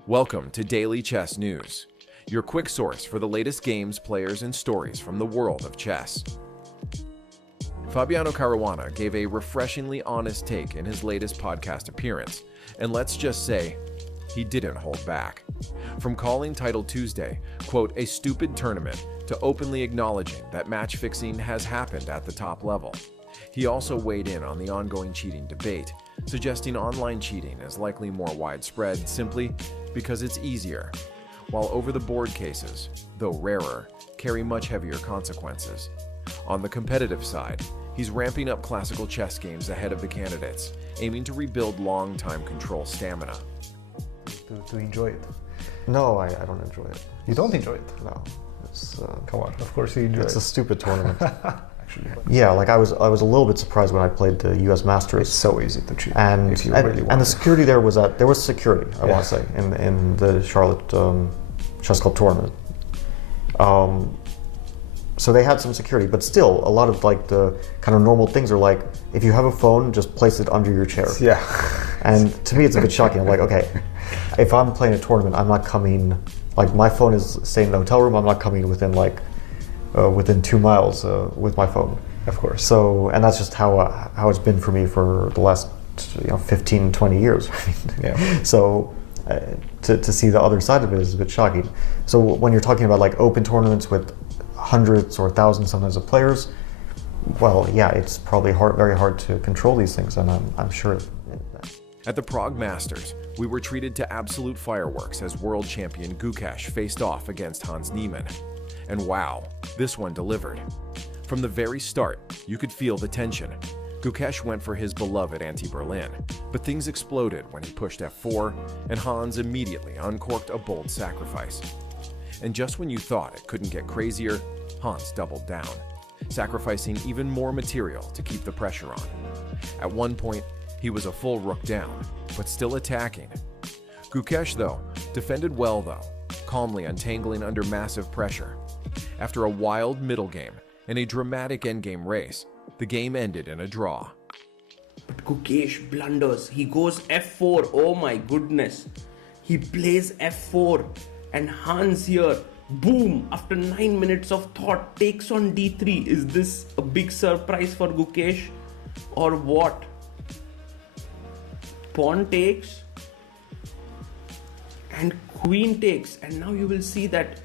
Welcome to Daily Chess News, your quick source for the latest games, players, and stories from the world of chess. Fabiano Caruana gave a refreshingly honest take in his latest podcast appearance, and let's just say, he didn't hold back. From calling Title Tuesday, quote, a stupid tournament, to openly acknowledging that match fixing has happened at the top level. He also weighed in on the ongoing cheating debate, suggesting online cheating is likely more widespread simply because it's easier, while over-the-board cases, though rarer, carry much heavier consequences. On the competitive side, he's ramping up classical chess games ahead of the candidates, aiming to rebuild long-time control stamina. To enjoy it. No, I don't enjoy it. You don't enjoy it? No. It's, Come on, of course you enjoy it. It's a stupid tournament. Actually. Yeah, like I was a little bit surprised when I played the US Masters. It's so easy to cheat and if you really want and the it. security there was security, I want to say, in the Charlotte Chess Club tournament. So they had some security, but still a lot of like the kind of normal things are like, if you have a phone, just place it under your chair. Yeah. And to me it's a bit shocking. I'm like, okay, if I'm playing a tournament, I'm not coming, like my phone is staying in the hotel room, I'm not coming within like within 2 miles with my phone. Of course. So, and that's just how it's been for me for the last 15, 20 years. Yeah. So to see the other side of it is a bit shocking. So when you're talking about like open tournaments with hundreds or thousands sometimes of players, well, yeah, it's probably very hard to control these things, and I'm sure. At the Prague Masters, we were treated to absolute fireworks as world champion Gukesh faced off against Hans Niemann. And wow, this one delivered. From the very start, you could feel the tension. Gukesh went for his beloved anti-Berlin, but things exploded when he pushed f4, and Hans immediately uncorked a bold sacrifice. And just when you thought it couldn't get crazier, Hans doubled down, sacrificing even more material to keep the pressure on. At one point, he was a full rook down, but still attacking. Gukesh, though, defended well, calmly untangling under massive pressure. After a wild middle game and a dramatic endgame race, the game ended in a draw. But Gukesh blunders. He goes f4. Oh my goodness. He plays f4. And Hans here, boom, after 9 minutes of thought, takes on d3. Is this a big surprise for Gukesh or what? Pawn takes and queen takes, and now you will see that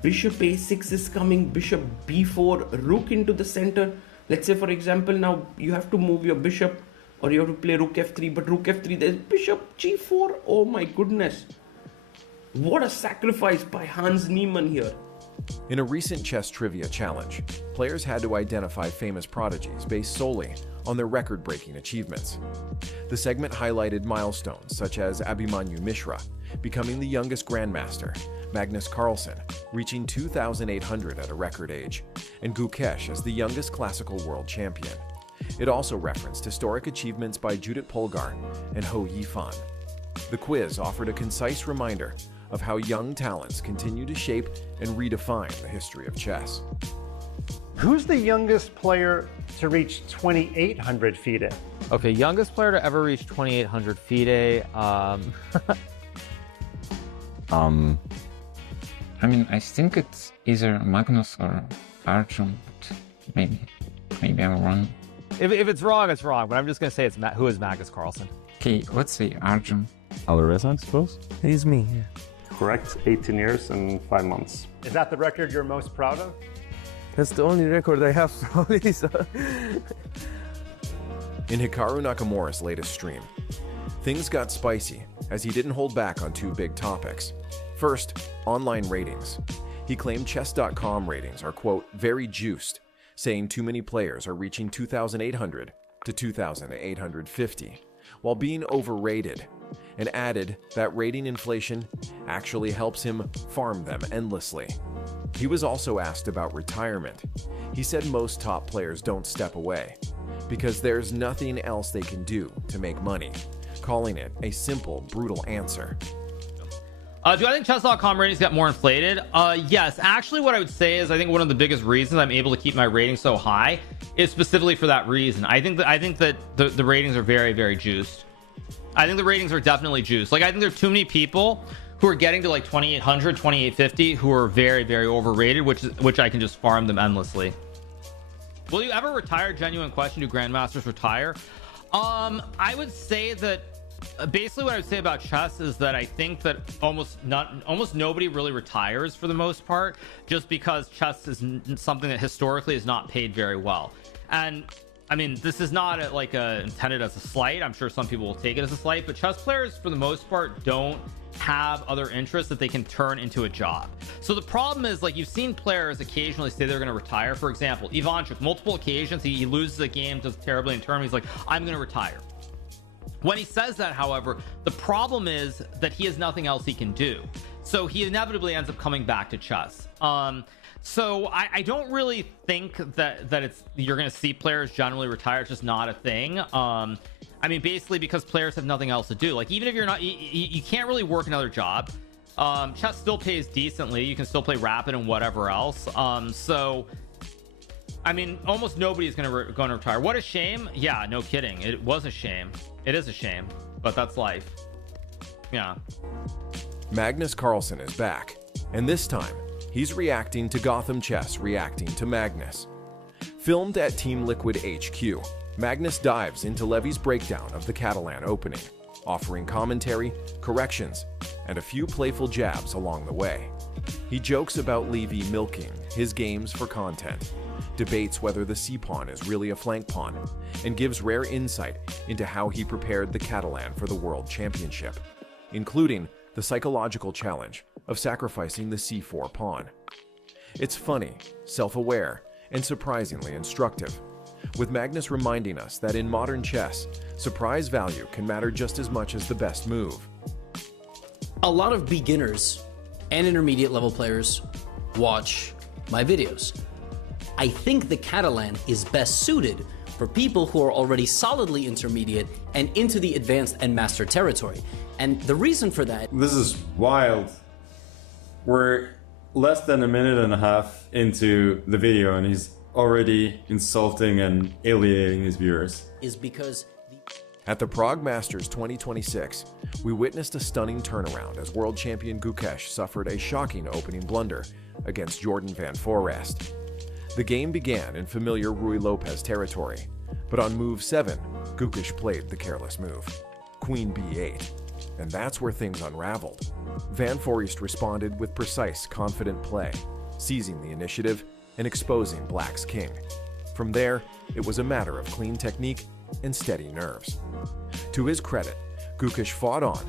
bishop a6 is coming, bishop b4, rook into the center. Let's say, for example, now you have to move your bishop or you have to play rook f3, but rook f3, there's bishop g4. Oh my goodness. What a sacrifice by Hans Niemann here. In a recent chess trivia challenge, players had to identify famous prodigies based solely on their record-breaking achievements. The segment highlighted milestones such as Abhimanyu Mishra becoming the youngest grandmaster, Magnus Carlsen reaching 2,800 at a record age, and Gukesh as the youngest classical world champion. It also referenced historic achievements by Judith Polgar and Ho Yifan. The quiz offered a concise reminder of how young talents continue to shape and redefine the history of chess. Who's the youngest player to reach 2,800 FIDE? Okay, youngest player to ever reach 2,800 FIDE. I mean, I think it's either Magnus or Arjun, but maybe I'm wrong. If it's wrong, it's wrong, but I'm just going to say it's who is Magnus Carlsen? Okay, let's say Arjun. Alvarez, I suppose? It is me, yeah. Correct, 18 years and 5 months. Is that the record you're most proud of? That's the only record I have, probably. So. In Hikaru Nakamura's latest stream, things got spicy as he didn't hold back on two big topics. First, online ratings. He claimed chess.com ratings are, quote, very juiced, saying too many players are reaching 2,800 to 2,850, while being overrated, and added that rating inflation actually helps him farm them endlessly. He was also asked about retirement. He said most top players don't step away because there's nothing else they can do to make money, calling it a simple, brutal answer. Do I think chess.com ratings get more inflated? Yes. Actually, what I would say is I think one of the biggest reasons I'm able to keep my rating so high is specifically for that reason. I think that the ratings are very, very juiced. I think the ratings are definitely juiced. Like, I think there are too many people who are getting to like 2800, 2850, who are very, very overrated, which I can just farm them endlessly. Will you ever retire? Genuine question. Do grandmasters retire? I would say that basically what I would say about chess is that I think that almost nobody really retires for the most part, just because chess is something that historically is not paid very well. And I mean, this is not intended as a slight. I'm sure some people will take it as a slight, but chess players for the most part don't have other interests that they can turn into a job. So the problem is, like, you've seen players occasionally say they're going to retire. For example, Ivanchuk, multiple occasions he loses a game, does terribly in tournament, he's like, I'm going to retire. When he says that, however, the problem is that he has nothing else he can do, so he inevitably ends up coming back to chess. So I don't really think that you're going to see players generally retire. It's just not a thing. I mean, basically because players have nothing else to do. Like, even if you're not, you can't really work another job. Chess still pays decently. You can still play rapid and whatever else. So I mean, almost nobody is going to retire. What a shame. Yeah, no kidding. It was a shame. It is a shame, but that's life. Yeah. Magnus Carlsen is back, and this time he's reacting to Gotham Chess reacting to Magnus. Filmed at Team Liquid HQ, Magnus dives into Levy's breakdown of the Catalan opening, offering commentary, corrections, and a few playful jabs along the way. He jokes about Levy milking his games for content, debates whether the c-pawn is really a flank pawn, and gives rare insight into how he prepared the Catalan for the World Championship, including the psychological challenge of sacrificing the c4 pawn. It's funny, self-aware, and surprisingly instructive, with Magnus reminding us that in modern chess, surprise value can matter just as much as the best move. A lot of beginners and intermediate level players watch my videos. I think the Catalan is best suited for people who are already solidly intermediate and into the advanced and master territory. And the reason for that... This is wild. We're less than a minute and a half into the video and he's already insulting and alienating his viewers. ...is because... At the Prague Masters 2026, we witnessed a stunning turnaround as world champion Gukesh suffered a shocking opening blunder against Jordan van Foreest. The game began in familiar Rui Lopez territory, but on move 7, Gukesh played the careless move, Queen b8, and that's where things unraveled. Van Foreest responded with precise, confident play, seizing the initiative and exposing Black's king. From there, it was a matter of clean technique and steady nerves. To his credit, Gukesh fought on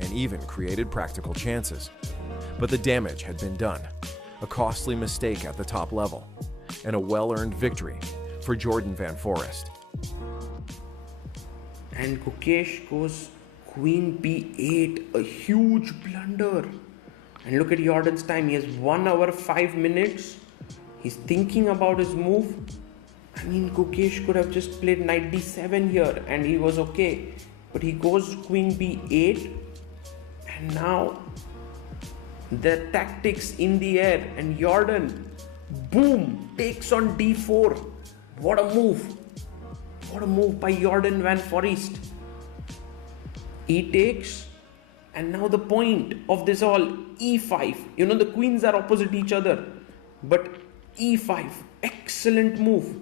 and even created practical chances. But the damage had been done, a costly mistake at the top level, and a well-earned victory for Jordan van Foreest. And Gukesh goes Queen b8, a huge blunder. And look at Jordan's time, he has 1 hour 5 minutes. He's thinking about his move. I mean, Gukesh could have just played knight d7 here and he was okay. But he goes Queen b8, and now the tactics in the air, and Jordan, boom, takes on d4. What a move. What a move by Jordan van Foreest. He takes, and now the point of this all, e5. You know, the queens are opposite each other, but e5, excellent move.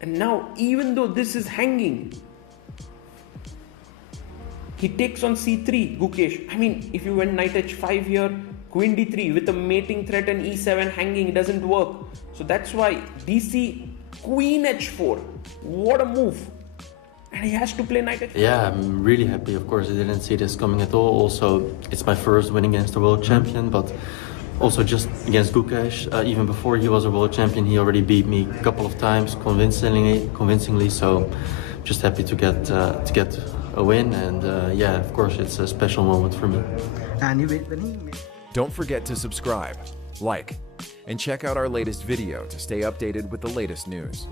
And now, even though this is hanging, he takes on c3, Gukesh. I mean, if you went knight h5 here, queen d3 with a mating threat and e7 hanging, it doesn't work. So that's why dc, queen h4. What a move. And he has to play knight h4. Yeah, I'm really happy. Of course, I didn't see this coming at all. Also, it's my first win against the world champion, but also just against Gukesh. Even before he was a world champion, he already beat me a couple of times convincingly. So just happy to get a win, and yeah, of course, it's a special moment for me. Don't forget to subscribe, like, and check out our latest video to stay updated with the latest news.